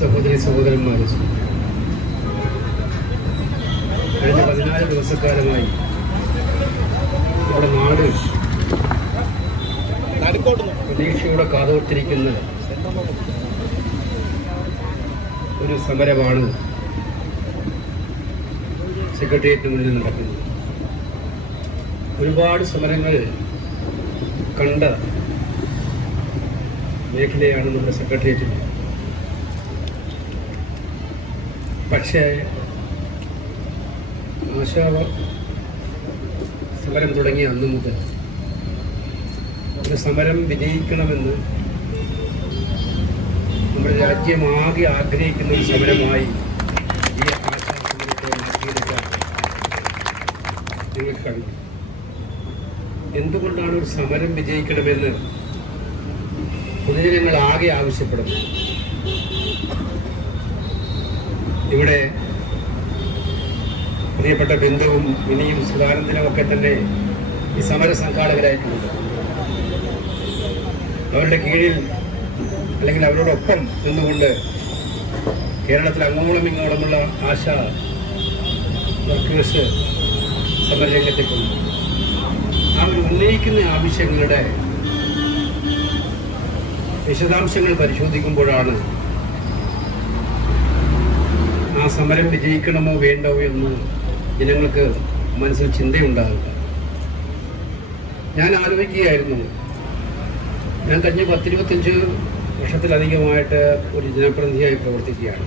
സഹോദരി സഹോദരന്മാരെ, കഴിഞ്ഞ 14 ദിവസക്കാലമായി നമ്മുടെ നാട് പ്രതീക്ഷയോടെ കാതോർത്തിരിക്കുന്ന ഒരു സമരമാണ് സെക്രട്ടേറിയറ്റിന് മുന്നിൽ നടക്കുന്നത്. ഒരുപാട് സമരങ്ങൾ കണ്ട മേഖലയാണ് നമ്മുടെ സെക്രട്ടേറിയറ്റിൽ. പക്ഷേ ആശാവ സമരം തുടങ്ങിയ അന്നു മുതൽ ഒരു സമരം വിജയിക്കണമെന്ന് നമ്മുടെ രാജ്യമാകെ ആഗ്രഹിക്കുന്ന ഒരു സമരമായി ഈ ആശാ സമരത്തെ മാറ്റിയെടുക്കാൻ നിങ്ങൾക്ക് കഴിയും. എന്തുകൊണ്ടാണ് ഒരു സമരം വിജയിക്കണമെന്ന് പൊതുജനങ്ങൾ ആകെ ആവശ്യപ്പെടുന്നത്? ഇവിടെ പ്രിയപ്പെട്ട ബിന്ദുവും മിനിയും സുധാനന്ദനും ഒക്കെ തന്നെ ഈ സമര സംഘാടകരായിട്ടുണ്ട്. അവരുടെ കീഴിൽ അല്ലെങ്കിൽ അവരോടൊപ്പം നിന്നുകൊണ്ട് കേരളത്തിൽ അങ്ങോളം ഇങ്ങോളമുള്ള ആശാ വർക്കേഴ്സ് സമരരംഗത്തേക്കുണ്ട്. അവർ ഉന്നയിക്കുന്ന ആവശ്യങ്ങളുടെ വിശദാംശങ്ങൾ പരിശോധിക്കുമ്പോഴാണ് ആ സമരം വിജയിക്കണമോ വേണ്ടോ എന്ന് ജനങ്ങൾക്ക് മനസ്സിൽ ചിന്തയുണ്ടാകുക. ഞാൻ ആലോചിക്കുകയായിരുന്നു, ഞാൻ കഴിഞ്ഞ 10-25 വർഷത്തിലധികമായിട്ട് ഒരു ജനപ്രതിനിധിയായി പ്രവർത്തിക്കുകയാണ്.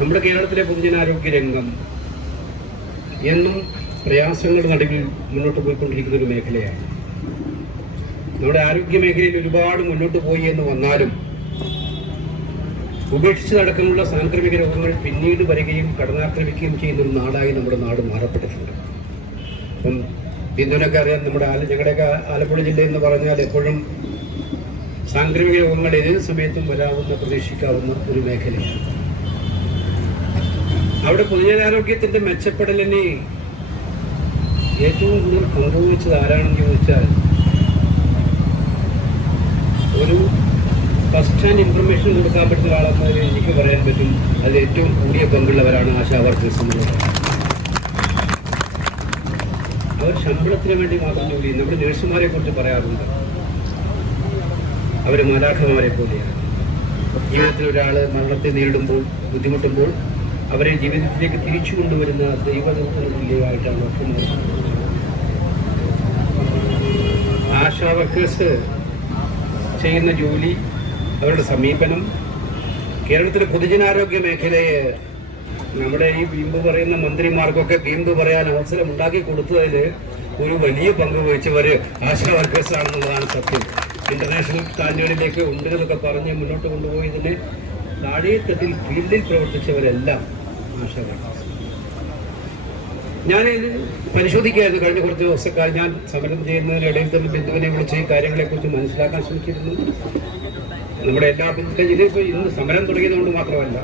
നമ്മുടെ കേരളത്തിലെ പൊതുജനാരോഗ്യ രംഗം എന്നും പ്രയാസങ്ങളുടെ നടുവിൽ മുന്നോട്ട് പോയിക്കൊണ്ടിരിക്കുന്ന ഒരു മേഖലയാണ്. നമ്മുടെ ആരോഗ്യ മേഖലയിൽ ഒരുപാട് മുന്നോട്ട് പോയി എന്ന് വന്നാലും ഉപേക്ഷിച്ചതടക്കമുള്ള സാംക്രമിക രോഗങ്ങൾ പിന്നീട് വരികയും കടന്നാക്രമിക്കുകയും ചെയ്യുന്ന ഒരു നാടായി നമ്മുടെ നാട് മാറപ്പെട്ടിട്ടുണ്ട്. അപ്പം ബിന്ദുവിനൊക്കെ അറിയാം, നമ്മുടെ ഞങ്ങളുടെയൊക്കെ ആലപ്പുഴ ജില്ല എന്ന് പറഞ്ഞാൽ എപ്പോഴും സാംക്രമിക രോഗങ്ങൾ ഏത് സമയത്തും വരാവുന്ന പ്രതീക്ഷിക്കാവുന്ന ഒരു മേഖലയാണ്. അവിടെ പൊതുജനാരോഗ്യത്തിൻ്റെ മെച്ചപ്പെടലിന് ഏറ്റവും കൂടുതൽ പങ്കുവച്ചത് ആരാണെന്ന് ചോദിച്ചാൽ, ഒരു ഫസ്റ്റ് ഹാൻഡ് ഇൻഫർമേഷൻ കൊടുക്കാൻ പറ്റുന്ന ആളെന്നതിൽ എനിക്ക് പറയാൻ പറ്റും, അതിൽ ഏറ്റവും കൂടിയ പങ്കുള്ളവരാണ് ആശാ വർക്കേഴ്സ് എന്നുള്ളത്. അവർ ശമ്പളത്തിന് വേണ്ടി മാത്രം ജോലി ചെയ്യും. നമ്മുടെ നഴ്സുമാരെ കുറിച്ച് പറയാറുണ്ട്, അവർ മാലാഖമാരെ പോലെയാണ്. ജീവിതത്തിൽ ഒരാൾ മരണത്തെ നേരിടുമ്പോൾ, ബുദ്ധിമുട്ടുമ്പോൾ അവരെ ജീവിതത്തിലേക്ക് തിരിച്ചു കൊണ്ടുവരുന്ന ദൈവദൂതന തുല്യമായിട്ടാണ് ഒക്കെ നോക്കുന്നത്. ആശാ വർക്കേഴ്സ് ചെയ്യുന്ന ജോലി, അവരുടെ സമീപനം കേരളത്തിലെ പൊതുജനാരോഗ്യ മേഖലയെ നമ്മുടെ ഈ വീമ്പ് പറയുന്ന മന്ത്രിമാർക്കൊക്കെ വീമ്പ് പറയാൻ അവസരം ഉണ്ടാക്കി കൊടുത്തതിൽ ഒരു വലിയ പങ്ക് വഹിച്ചവർ ആശാ വർക്കേഴ്സ് ആണെന്നുള്ളതാണ് സത്യം. ഇന്റർനാഷണൽ സ്റ്റാൻഡേർഡിലേക്ക് ഉണ്ട് എന്നൊക്കെ പറഞ്ഞ് മുന്നോട്ട് കൊണ്ടുപോയതിന് താഴെത്തട്ടിൽ ഫീൽഡിൽ പ്രവർത്തിച്ചവരെല്ലാം ആശാ വർക്കേഴ്സ്. ഞാനിത് പരിശോധിക്കുകയായിരുന്നു കഴിഞ്ഞ കുറച്ച് ദിവസക്കാലം. ഞാൻ സമരം ചെയ്യുന്നതിനിടയിൽ തന്നെ ബിന്ദുവിനെ വിളിച്ച് ഈ കാര്യങ്ങളെക്കുറിച്ച് മനസ്സിലാക്കാൻ ശ്രമിച്ചിരുന്നു. നമ്മുടെ എല്ലാ ഇതിപ്പോൾ ഇന്ന് സമരം തുടങ്ങിയതുകൊണ്ട് മാത്രമല്ല,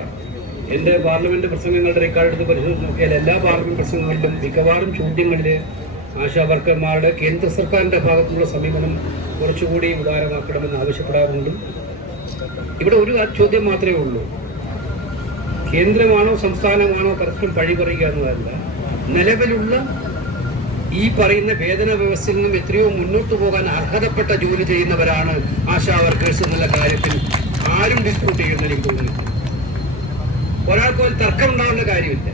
എൻ്റെ പാർലമെൻറ്റ് പ്രസംഗങ്ങളുടെ റെക്കോർഡ് എടുത്ത് പരിശോധിച്ച് നോക്കിയാൽ എല്ലാ പാർലമെൻറ്റ് പ്രസംഗങ്ങളിലും മിക്കവാറും ചോദ്യങ്ങളിൽ ആശാ വർക്കർമാരുടെ കേന്ദ്ര സർക്കാരിൻ്റെ ഭാഗത്തുള്ള സമീപനം കുറച്ചുകൂടി ഉദാരമാക്കണമെന്ന് ആവശ്യപ്പെടാറുണ്ട്. ഇവിടെ ഒരു ചോദ്യം മാത്രമേ ഉള്ളൂ, കേന്ദ്രമാണോ സംസ്ഥാനമാണോ പരസ്പരം പഴി പറയുക എന്നതല്ല, നിലവിലുള്ള ഈ പറയുന്ന വേതന വ്യവസ്ഥയിൽ നിന്നും എത്രയോ മുന്നോട്ട് പോകാൻ അർഹതപ്പെട്ട ജോലി ചെയ്യുന്നവരാണ് ആശാ വർക്കേഴ്സ് എന്നുള്ള കാര്യത്തിൽ ആരും ഡിസ്പ്യൂട്ട് ചെയ്യുന്ന എനിക്ക് തോന്നുന്നു. ഒരാൾക്ക് ഒരു തർക്കം ഉണ്ടാവേണ്ട കാര്യമില്ല.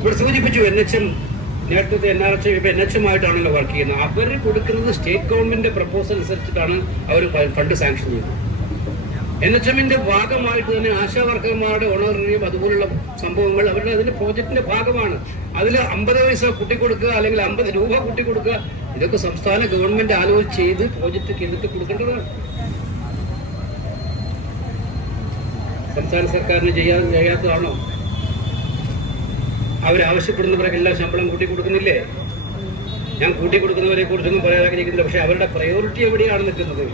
ഇവിടെ സൂചിപ്പിച്ചു NHM, നേരത്തെ NRHM, ഇപ്പൊ NHM ആയിട്ടാണല്ലോ വർക്ക് ചെയ്യുന്നത്. അവർ കൊടുക്കുന്നത് സ്റ്റേറ്റ് ഗവൺമെന്റ് പ്രപ്പോസൽ അനുസരിച്ചിട്ടാണ് അവർ ഫണ്ട് സാങ്ഷൻ ചെയ്യുന്നത്. NHM-ന്റെ ഭാഗമായിട്ട് തന്നെ ആശാ വർക്കർമാരുടെ ഓണറിനെയും അതുപോലുള്ള സംഭവങ്ങൾ അവരുടെ അതിന്റെ പ്രോജക്റ്റിന്റെ ഭാഗമാണ്. അതിൽ 50 പൈസ കൂട്ടിക്കൊടുക്കുക അല്ലെങ്കിൽ 50 രൂപ കൂട്ടിക്കൊടുക്കുക, ഇതൊക്കെ സംസ്ഥാന ഗവൺമെന്റ് ആലോചിച്ച് ചെയ്ത് പ്രോജക്റ്റ് കേന്ദ്രത്തിൽ കൊടുക്കേണ്ടതാണ്. സംസ്ഥാന സർക്കാരിന് ചെയ്യാത്തതാണോ? അവരാവശ്യപ്പെടുന്നവരെല്ലാം ശമ്പളം കൂട്ടിക്കൊടുക്കുന്നില്ലേ? ഞാൻ കൂട്ടിക്കൊടുക്കുന്നവരെ കുറിച്ചൊന്നും പറയാൻ ആഗ്രഹിക്കുന്നില്ല. പക്ഷെ അവരുടെ പ്രയോറിറ്റി എവിടെയാണ് നിൽക്കുന്നത്?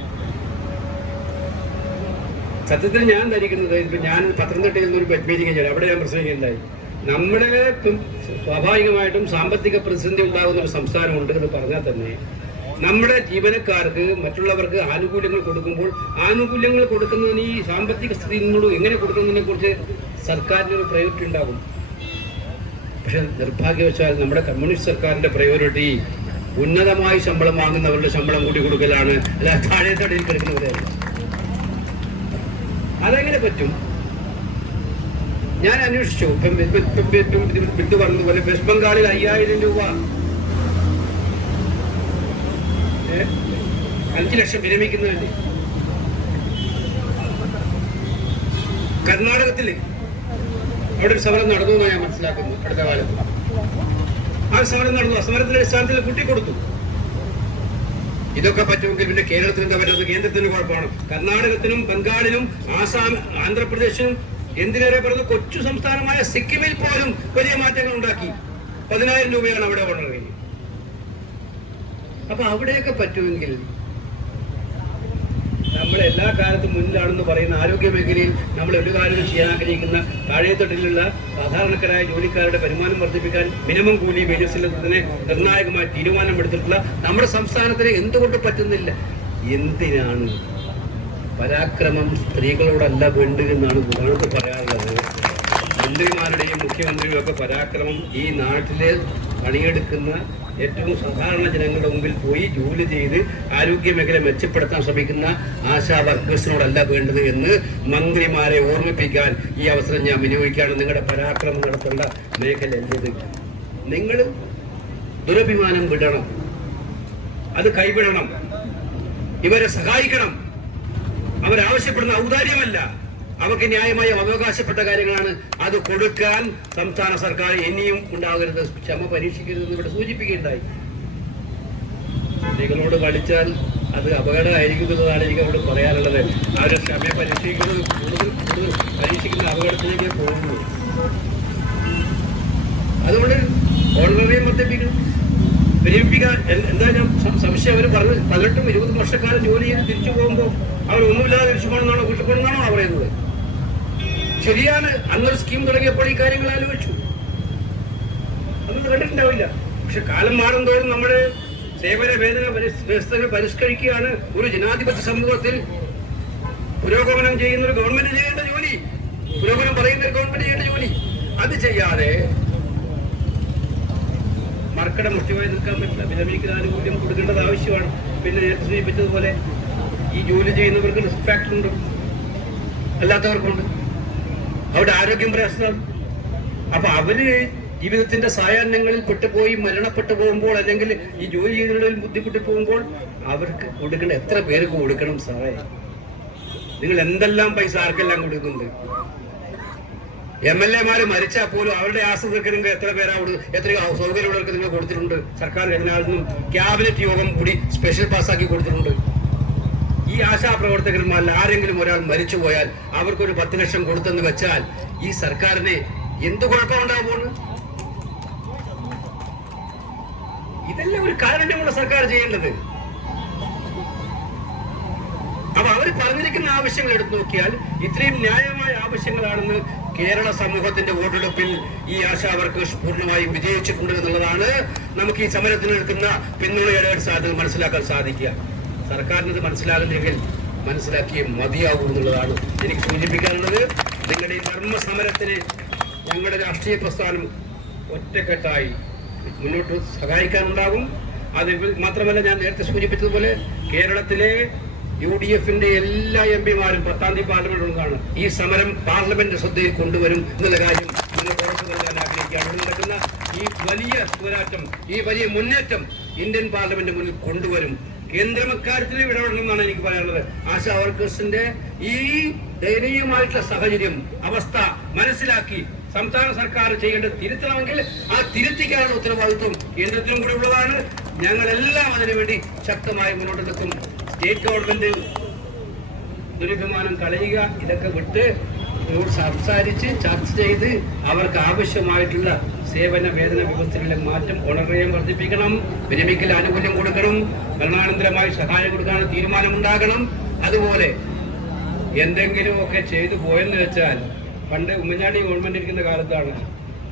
സത്യത്തിൽ ഞാൻ ധരിക്കുന്നത്, ഇപ്പം ഞാൻ പത്തനംതിട്ടയിൽ നിന്നൊരു മീറ്റിംഗ് ചെയ്തു, അവിടെ ഞാൻ പ്രസംഗിക്കുകയുണ്ടായി. നമ്മുടെ സ്വാഭാവികമായിട്ടും സാമ്പത്തിക പ്രതിസന്ധി ഉണ്ടാകുന്ന ഒരു സംസ്ഥാനമുണ്ട് എന്ന് പറഞ്ഞാൽ തന്നെ നമ്മുടെ ജീവനക്കാർക്ക് മറ്റുള്ളവർക്ക് ആനുകൂല്യങ്ങൾ കൊടുക്കുമ്പോൾ ആനുകൂല്യങ്ങൾ കൊടുക്കുന്നതിന് ഈ സാമ്പത്തിക സ്ഥിതി നിന്നോട് എങ്ങനെ കൊടുക്കുന്നതിനെ കുറിച്ച് സർക്കാരിന് ഒരു പ്രയോറിറ്റി ഉണ്ടാകും. പക്ഷെ നിർഭാഗ്യവശാൽ നമ്മുടെ കമ്മ്യൂണിസ്റ്റ് സർക്കാരിന്റെ പ്രയോറിറ്റി ഉന്നതമായി ശമ്പളം വാങ്ങുന്നവരുടെ ശമ്പളം കൂടി കൊടുക്കലാണ്, അല്ല താഴെത്തടയിൽ കിടക്കുന്നവരല്ല. അതെങ്ങനെ പറ്റും? ഞാൻ അന്വേഷിച്ചു. ബിന്ദു പറഞ്ഞതുപോലെ വെസ്റ്റ് ബംഗാളിൽ 5000 രൂപ 5 ലക്ഷം വിരമിക്കുന്നതല്ലേ. കർണാടകത്തില് അവിടെ ഒരു സമരം നടന്നു എന്നാണ് ഞാൻ മനസ്സിലാക്കുന്നു. അടുത്ത കാലത്ത് ആ സമരം നടന്നു. ആ സമരത്തിന്റെ അടിസ്ഥാനത്തിൽ കുട്ടിക്കൊടുത്തു. ഇതൊക്കെ പറ്റുമെങ്കിൽ പിന്നെ കേരളത്തിന് എന്താ പറ്റുന്നത്? കേന്ദ്രത്തിന് കുഴപ്പമാണ്. കർണാടകത്തിനും ബംഗാളിലും ആസാം ആന്ധ്രാപ്രദേശിനും എന്തിനേറെ പറയുന്നത് കൊച്ചു സംസ്ഥാനമായ സിക്കിമിൽ പോലും വലിയ മാറ്റങ്ങൾ ഉണ്ടാക്കി. 10000 രൂപയാണ് അവിടെ ഓണറി. അപ്പൊ അവിടെയൊക്കെ പറ്റുമെങ്കിൽ നമ്മൾ എല്ലാ കാലത്തും മുന്നിലാണെന്ന് പറയുന്ന ആരോഗ്യ മേഖലയിൽ നമ്മൾ ഒരു കാര്യവും ചെയ്യാൻ ആഗ്രഹിക്കുന്ന താഴെത്തട്ടിലുള്ള സാധാരണക്കാരായ ജോലിക്കാരുടെ വരുമാനം വർദ്ധിപ്പിക്കാൻ മിനിമം കൂലി വേജസിൽ തന്നെ നിർണായകമായി തീരുമാനമെടുത്തിട്ടുള്ള നമ്മുടെ സംസ്ഥാനത്തിന് എന്തുകൊണ്ട് പറ്റുന്നില്ല? എന്തിനാണ്? പരാക്രമം സ്ത്രീകളോടല്ല വേണ്ടതെന്നാണ് ഗുണത്ത് പറയാറുള്ളത്. മന്ത്രിമാരുടെയും മുഖ്യമന്ത്രിയും ഒക്കെ പരാക്രമം ഈ നാട്ടിലെ പണിയെടുക്കുന്ന ഏറ്റവും സാധാരണ ജനങ്ങളുടെ മുമ്പിൽ പോയി ജോലി ചെയ്ത് ആരോഗ്യ മേഖല മെച്ചപ്പെടുത്താൻ ശ്രമിക്കുന്ന ആശാ വർക്കേഴ്സിനോടല്ല വേണ്ടത് എന്ന് മന്ത്രിമാരെ ഓർമ്മിപ്പിക്കാൻ ഈ അവസരം ഞാൻ വിനിയോഗിക്കുകയാണ്. നിങ്ങളുടെ പരാക്രമം നടത്തേണ്ട മേഖല എന്റേത്. നിങ്ങൾ ദുരഭിമാനം വിടണം, അത് കൈവിടണം, ഇവരെ സഹായിക്കണം. അവരാവശ്യപ്പെടുന്ന ഔദാര്യമല്ല, അവർക്ക് ന്യായമായി അവകാശപ്പെട്ട കാര്യങ്ങളാണ്. അത് കൊടുക്കാൻ സംസ്ഥാന സർക്കാർ ഇനിയും ഉണ്ടാകരുത്, ക്ഷമ പരീക്ഷിക്കരുതെന്ന് ഇവിടെ സൂചിപ്പിക്കുകയുണ്ടായി. സ്ത്രീകളോട് കളിച്ചാൽ അത് അപകടമായിരിക്കുന്നതാണ് എനിക്ക് അവിടെ പറയാനുള്ളത്. അവരുടെ ക്ഷമയെ പരീക്ഷിക്കുന്നത് കൂടുതൽ പരീക്ഷിക്കുന്ന അപകടത്തിലേക്ക് പോകുന്നു. അതുകൊണ്ട് ഓണറേറിയം വർദ്ധിപ്പിക്കണം, വിരമിപ്പിക്കാൻ. എന്താ ഞാൻ സംശയം? അവർ പറഞ്ഞ് 18-20 വർഷക്കാലം ജോലി ചെയ്ത് തിരിച്ചു പോകുമ്പോൾ അവർ ഒന്നുമില്ലാതെ തിരിച്ചു പോകണമെന്നാണോ വീട്ടിൽ പോകണമെന്നാണോ പറയുന്നത്? ശരിയാണ്, അന്നൊരു സ്കീം തുടങ്ങിയപ്പോൾ ഈ കാര്യങ്ങൾ ആലോചിച്ചു, അതൊന്നും കണ്ടിട്ടുണ്ടാവില്ല. പക്ഷെ കാലം മാറുന്തോറും നമ്മുടെ സേവന വേതന വ്യവസ്ഥകൾ പരിഷ്കരിക്കുകയാണ്. ഒരു ജനാധിപത്യ സമൂഹത്തിൽ പുരോഗമനം ചെയ്യുന്ന ഒരു ഗവൺമെന്റ് ചെയ്യേണ്ട ജോലി, പുരോഗമനം പറയുന്ന ഒരു ഗവൺമെന്റ് ചെയ്യേണ്ട ജോലി. അത് ചെയ്യാതെ മർക്കട മുഷ്ടിമായി നിൽക്കാൻ പറ്റില്ല. വിരമിക്കുന്ന ആനുകൂല്യം കൊടുക്കേണ്ടത് ആവശ്യമാണ്. പിന്നെ നേരത്തെ സൂചിപ്പിച്ചതുപോലെ ഈ ജോലി ചെയ്യുന്നവർക്ക് റിസ്ക് ഫാക്ടർ ഉണ്ട്, അല്ലാത്തവർക്കുണ്ട്. അവിടെ ആരോഗ്യം പ്രയാസമാണ്. അപ്പൊ അവര് ജീവിതത്തിന്റെ സായാഹ്നങ്ങളിൽ പെട്ടുപോയി മരണപ്പെട്ടു പോകുമ്പോൾ, അല്ലെങ്കിൽ ഈ ജോലി ചെയ്യുന്നതിൽ ബുദ്ധിമുട്ടി പോകുമ്പോൾ അവർക്ക് കൊടുക്കേണ്ട എത്ര പേർക്ക് കൊടുക്കണം സാറേ? നിങ്ങൾ എന്തെല്ലാം പൈസ ആർക്കെല്ലാം കൊടുക്കുന്നുണ്ട്? MLA മരിച്ചാൽ പോലും അവരുടെ ആശ്രിതർക്ക് നിങ്ങൾ എത്രയോ സൗകര്യമുള്ളവർക്ക് നിങ്ങൾ കൊടുത്തിട്ടുണ്ട്. സർക്കാർ ഖജനാവിൽ നിന്നും ക്യാബിനറ്റ് യോഗം കൂടി സ്പെഷ്യൽ പാസ്സാക്കി കൊടുത്തിട്ടുണ്ട്. ഈ ആശാപ്രവർത്തകന്മാരിൽ ആരെങ്കിലും ഒരാൾ മരിച്ചു പോയാൽ അവർക്കൊരു 10 ലക്ഷം കൊടുത്തെന്ന് വെച്ചാൽ ഈ സർക്കാരിന് എന്ത് കുഴപ്പമുണ്ടാകുന്നു? ഇതെല്ലാം ഒരു കാരുണ്യമുള്ള സർക്കാർ ചെയ്യേണ്ടത്. അപ്പൊ അവർ പറഞ്ഞിരിക്കുന്ന ആവശ്യങ്ങൾ എടുത്തു നോക്കിയാൽ ഇത്രയും ന്യായമായ ആവശ്യങ്ങളാണെന്ന് കേരള സമൂഹത്തിന്റെ വോട്ടെടുപ്പിൽ ഈ ആശാ വർക്കേഴ്സ് പൂർണ്ണമായും വിജയിച്ചിട്ടുണ്ട് എന്നുള്ളതാണ് നമുക്ക് ഈ സമരത്തിന് എടുക്കുന്ന പിന്തുണയുടെ അടിസ്ഥാനത്തിൽ മനസ്സിലാക്കാൻ സാധിക്കുക. സർക്കാരിനത് മനസ്സിലാകുന്നെങ്കിൽ മനസ്സിലാക്കിയേ മതിയാകൂ എന്നുള്ളതാണ് എനിക്ക് സൂചിപ്പിക്കാനുള്ളത്. നിങ്ങളുടെ ഈ ധർമ്മ സമരത്തിന് ഞങ്ങളുടെ രാഷ്ട്രീയ പ്രസ്ഥാനം ഒറ്റക്കെട്ടായി മുന്നോട്ട് സഹായിക്കാനുണ്ടാകും. അത് മാത്രമല്ല, ഞാൻ നേരത്തെ സൂചിപ്പിച്ചതുപോലെ കേരളത്തിലെ UDFന്റെ എല്ലാ MP മാരും 10-ാം തീയതി പാർലമെന്റിലാണ് ഈ സമരം പാർലമെന്റ് ശ്രദ്ധയിൽ കൊണ്ടുവരും എന്നുള്ള കാര്യം നിങ്ങൾക്ക് ഉറപ്പു നൽകാൻ ആഗ്രഹിക്കുകയാണ്. നടക്കുന്ന ഈ വലിയ പോരാട്ടം, ഈ വലിയ മുന്നേറ്റം ഇന്ത്യൻ പാർലമെന്റ് മുന്നിൽ കൊണ്ടുവരും. കേന്ദ്രം അക്കാര്യത്തിൽ ഇടപെടണമെന്നാണ് എനിക്ക് പറയാനുള്ളത്. ആശാ വർക്കേഴ്സിന്റെ ഈ ദയനീയമായിട്ടുള്ള സാഹചര്യം, അവസ്ഥ മനസ്സിലാക്കി സംസ്ഥാന സർക്കാർ ചെയ്യേണ്ടത് തിരുത്തണമെങ്കിൽ ആ തിരുത്തിക്കാനുള്ള ഉത്തരവാദിത്വം കേന്ദ്രത്തിനും കൂടി ഉള്ളതാണ്. ഞങ്ങളെല്ലാം അതിനുവേണ്ടി ശക്തമായി മുന്നോട്ട് നിൽക്കും. സ്റ്റേറ്റ് ഗവൺമെന്റ് ദുരഭിമാനം കളയുക, ഇതൊക്കെ വിട്ട് ഇവരോട് സംസാരിച്ച് ചർച്ച ചെയ്ത് അവർക്ക് ആവശ്യമായിട്ടുള്ള സേവന വേതന വ്യവസ്ഥകളിലെ മാറ്റം, ഓണറേറിയം വർദ്ധിപ്പിക്കണം, വിരമിക്കൽ ആനുകൂല്യം കൊടുക്കണം, മരണാനന്തരമായി സഹായം കൊടുക്കാൻ തീരുമാനമുണ്ടാകണം. അതുപോലെ എന്തെങ്കിലുമൊക്കെ ചെയ്തു പോയെന്ന് വെച്ചാൽ, പണ്ട് ഉമ്മൻചാണ്ടി ഗവൺമെന്റ് ഇരിക്കുന്ന കാലത്താണ്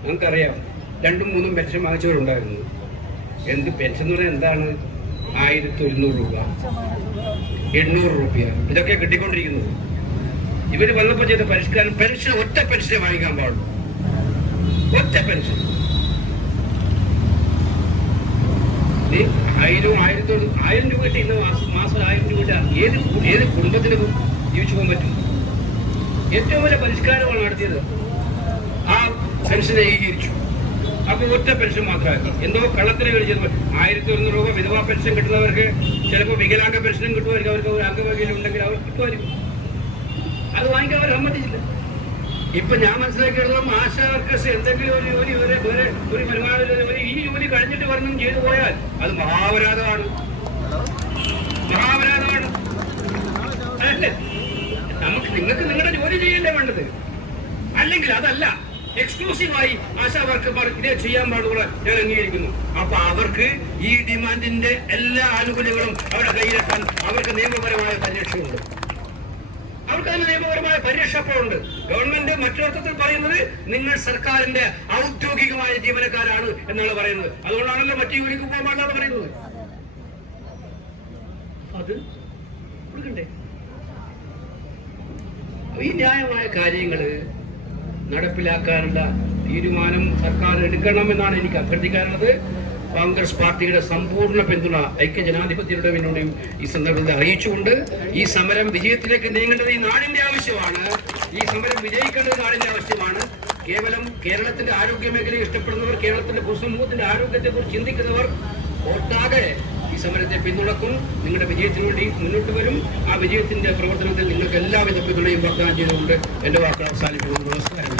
നമുക്കറിയാം 2-3 പെൻഷൻ വാങ്ങിച്ചവരുണ്ടായിരുന്നു. എന്ത് പെൻഷൻ എന്ന് പറഞ്ഞാൽ എന്താണ്? 1100 രൂപ, 800 രൂപ, ഇതൊക്കെ കിട്ടിക്കൊണ്ടിരിക്കുന്നത്. ഇവര് വന്നപ്പോൾ ചെയ്ത പരിഷ്കാരം, പെൻഷൻ ഒറ്റ പെൻഷനെ വാങ്ങിക്കാൻ പാടുള്ളൂ, ഒറ്റ പെൻഷൻ. 1000 രൂപ കിട്ടി, ഇന്ന് മാസം 1000 രൂപ ഏത് കുടുംബത്തിന് ജീവിച്ചു പോകാൻ പറ്റും? ഏറ്റവും വലിയ പരിഷ്കാരമാണ് നടത്തിയത്. ആ പെൻഷനെ ഏകീകരിച്ചു. അപ്പൊ ഒറ്റ പെൻഷൻ മാത്രമാക്കി. എന്തോ കള്ളത്തിന് കളിച്ചത്. 1100 രൂപ വിധവാ പെൻഷൻ കിട്ടുന്നവർക്ക് ചിലപ്പോൾ വികലാംഗ പെൻഷനും കിട്ടുമായിരിക്കും. അവർക്ക് ഒരു അംഗവകയിൽ ഉണ്ടെങ്കിൽ അവർ കിട്ടുമായിരിക്കും. അത് വാങ്ങിക്കാൻ അവർ സമ്മതിച്ചില്ല. ഇപ്പൊ ഞാൻ മനസ്സിലാക്കിയെടുത്തോളം ആശാ വർക്കേഴ്സ് എന്തെങ്കിലും ഒരു വരുമാനം ഈ ജോലി കഴിഞ്ഞിട്ട് വരണം ചെയ്തു പോയാൽ അത് മഹാപരാധമാണ്. നിങ്ങൾക്ക് നിങ്ങളുടെ ജോലി ചെയ്യല്ലേ വേണ്ടത്. അല്ലെങ്കിൽ അതല്ല, എക്സ്ക്ലൂസീവായി ആശാ വർക്കർമാർ ഇതേ ചെയ്യാൻ പാടുള്ള ഞാൻ അംഗീകരിക്കുന്നു. അപ്പൊ അവർക്ക് ഈ ഡിമാൻഡിന്റെ എല്ലാ ആനുകൂല്യങ്ങളും അവരുടെ കയ്യിലെത്താൻ അവർക്ക് നിയമപരമായ പരിരക്ഷയുണ്ട്. അവർക്കതിന് നിയമപരമായ പരിരക്ഷയുണ്ട്. ഗവൺമെന്റ് മറ്റൊരർത്ഥത്തിൽ പറയുന്നത് നിങ്ങൾ സർക്കാരിന്റെ ഔദ്യോഗികമായ ജീവനക്കാരാണ് എന്നാണ് പറയുന്നത്. അതുകൊണ്ടാണല്ലോ മറ്റു ജോലിക്ക് പോകാൻ പാടില്ലാതെ പറയുന്നത്. അത് കൊടുക്കണ്ടേ? ഈ ന്യായമായ കാര്യങ്ങൾ നടപ്പിലാക്കാനുള്ള തീരുമാനം സർക്കാർ എടുക്കണമെന്നാണ് എനിക്ക് അഭ്യർത്ഥിക്കാനുള്ളത്. കോൺഗ്രസ് പാർട്ടിയുടെ സമ്പൂർണ്ണ പിന്തുണ ഐക്യജനാധിപത്യയുടെ പിന്തുണയും ഈ സന്ദർഭത്തിൽ അറിയിച്ചുകൊണ്ട് ഈ സമരം വിജയത്തിലേക്ക് നീങ്ങേണ്ടത് ഈ നാടിന്റെ ആവശ്യമാണ്. ഈ സമരം വിജയിക്കേണ്ടത് നാടിന്റെ ആവശ്യമാണ്. കേവലം കേരളത്തിന്റെ ആരോഗ്യ മേഖലയെ ഇഷ്ടപ്പെടുന്നവർ, കേരളത്തിന്റെ പൊതുസമൂഹത്തിന്റെ ആരോഗ്യത്തെക്കുറിച്ച് ചിന്തിക്കുന്നവർ ഒട്ടാകെ ഈ സമരത്തെ പിന്തുണക്കും. നിങ്ങളുടെ വിജയത്തിനു വേണ്ടി മുന്നോട്ട് വരും. ആ വിജയത്തിന്റെ പ്രവർത്തനത്തിൽ നിങ്ങൾക്ക് എല്ലാവിധ പിന്തുണയും വാഗ്ദാനം ചെയ്തുകൊണ്ട് എന്റെ വാക്കുകൾ അവസാനിപ്പിക്കുന്നു. നമസ്കാരം.